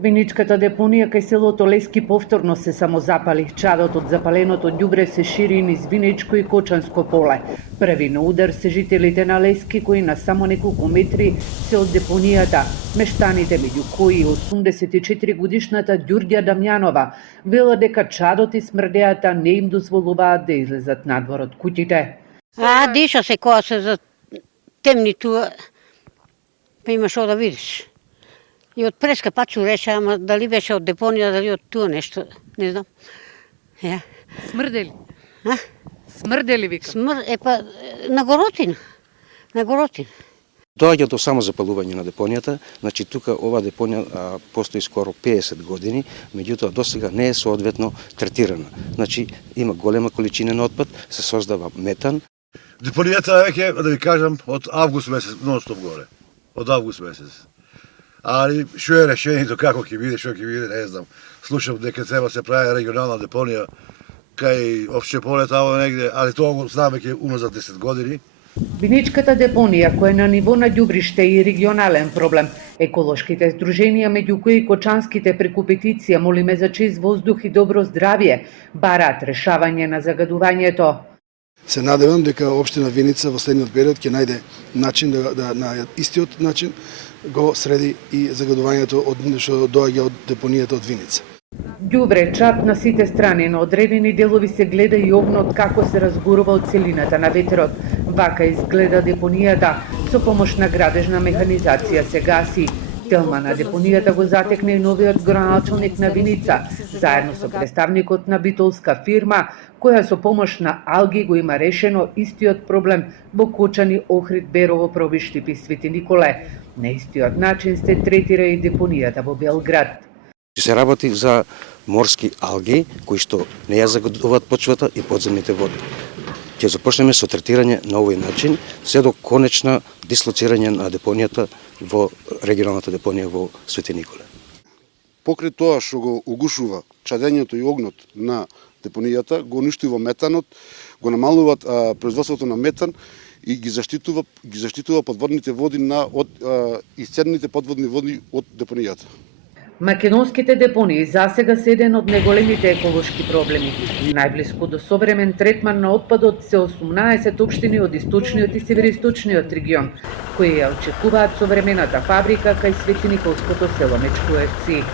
Виничката депонија кај селото Лески повторно се самозапали. Чадот од запаленото ѓубре се шири низ Виничко и Кочанско поле. Први на удар се жителите на Лески, кои на само неколку метри се од депонијата. Мештаните, меѓу кои 84 годишната Ѓурѓа Дамјанова, вела дека чадот и смрдејата не им дозволуваат да излезат надвор од куќите. Диша се кога се за темни туа, па имаш што да видиш. И од преска пачу рече, ама дали беше од депонија, дали од туа нешто, не знам. Смрдели? А? Смрдели, викам? На Горотин. На Горотин. Доаѓа до само запалување на депонијата, значи тука ова депонија постои скоро 50 години, меѓутоа досега не е соодветно третирана. Значи има голема количина на отпад, се создава метан. Депонијата веќе, да ви кажам, од август месец нон-стоп горе. Од август месец. Али што е решението, како ќе биде, што ќе биде, не знам. Слушам дека треба се прави регионална депонија кај Овче поле тамо негде, али тоа го знам веќе уназад 10 години. Виничката депонија, која е на ниво на ѓубриште и регионален проблем, еколошките здруженија, меѓу кои Кочанските преку петиција молиме за чист воздух и добро здравје, бараат решавање на загадувањето. Се надевам дека општина Виница во следниот период ќе најде начин да на истиот начин го среди и загадувањето од што доаѓа од депонијата од Виница. Ѓубре, чап на сите страни, на одредени делови се гледа и огнот како се разгорува од целината на ветерот. Вака изгледа депонијата, со помош на градежна механизација се гаси. Телма на депонијата го затекне и новиот граначалник на Виница, заедно со представникот на битолска фирма, која со помош на алги го има решено истиот проблем во Кочани, Охрид, Берово, Пробиштип и Свети Николе. На истиот начин се третира и депонијата во Белград. Се работи за морски алги, кои што не ја загадуваат почвата и подземните води. Ќе започнеме со третирање на овој начин, се до конечно дислоцирање на депонијата во регионалната депонија во Свети Николе. Покрај тоа што го угушува чадењето и огнот на депонијата, го уништува метанот, го намалуваат производството на метан и ги заштитува подводните води од изцедните подводни води од депонијата. Македонските депонии засега се еден од најголемите еколошки проблеми. Најблиску до современ третман на отпадот се 18 општини од источниот и североисточниот регион, кои ја очекуваат современата фабрика кај Свети Николското село Мечкуевци.